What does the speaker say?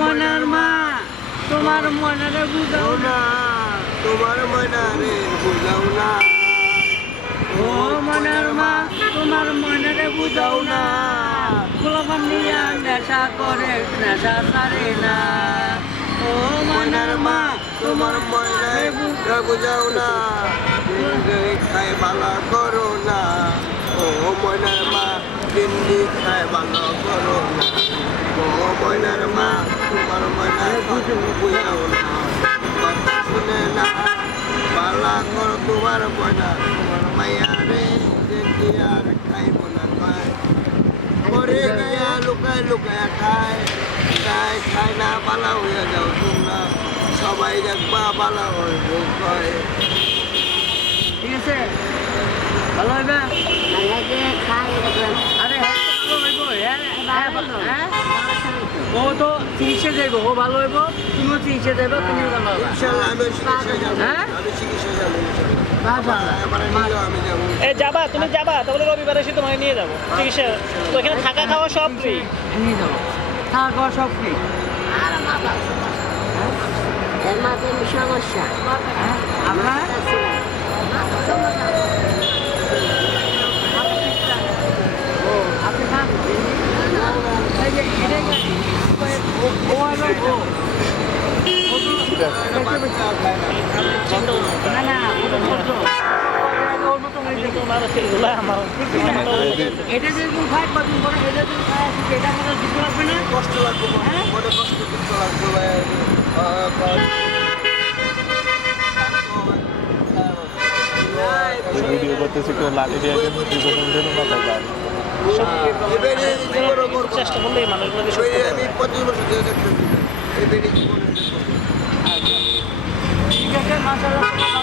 ময়নার মা তোমার ময়নারে বুঝাও না, তোমার ময়নারে বুঝাও না। ও ময়নার মা তোমার ময়নারে বুঝাও না, গোলাপান নিয়া নেশা করে নেশা ছাড়ে না। ও ময়নার মা তোমার ময়নারে বুঝাও না, খাই ভালো করো না। ও ময়নার মা দিল্লি খাই ভালো করো না। ও ময়নার মা তোমার ময়নার বুঝাও না, কথা শুনে না ভালো করো তোমার ময়না। তোমার মাইয়ারে দিল্লি আর খাইব না কয়, করে গিয়া লুকায় লুকায় খায়, খায় খায় না পালা হইয়া যাও তোমরা, সবাই দেখবা পালা হইব কয়। ঠিক আছে ভালো হইবে। আরে ও তো চিকিৎসা যাইব, ও ভালো হইব, তুমিও চিকিৎসা যাইব, তুমিও ভালো হবে। ইনশাআল্লাহ আমি চিকিৎসা যাবো, হ্যাঁ? আমি চিকিৎসা যাবো আমি যাবো। যাবা, তুমি যাবা, তাহলে রবিবার এসে তোমাকে নিয়ে যাবো চিকিৎসা। তো এখানে থাকা খাওয়া সব ফ্রি। নিয়ে যাবো, থাকা খাওয়া সব ফ্রি। সমস্যা আপনার আপনি খান। এই যে এটাই ও হলো ও। না না ও তো ছোট। ওর মতো হয়ে যাবে। এটা যেরকম খায় কদিন পরে এটা যদি খায় এটা আমাদের দিতে লাগবে না। কষ্ট লাগবে, হ্যাঁ? মনে কষ্ট করতে লাগবে ভাই। ভিডিও করতেছি কেউ লাঠি দিয়ে চেষ্টা করলেই মানুষগুলো আমি 25 বছর ধরে দেখতেছি এই বেড়ে জীবনে। ঠিক আছে মাশাআল্লাহ।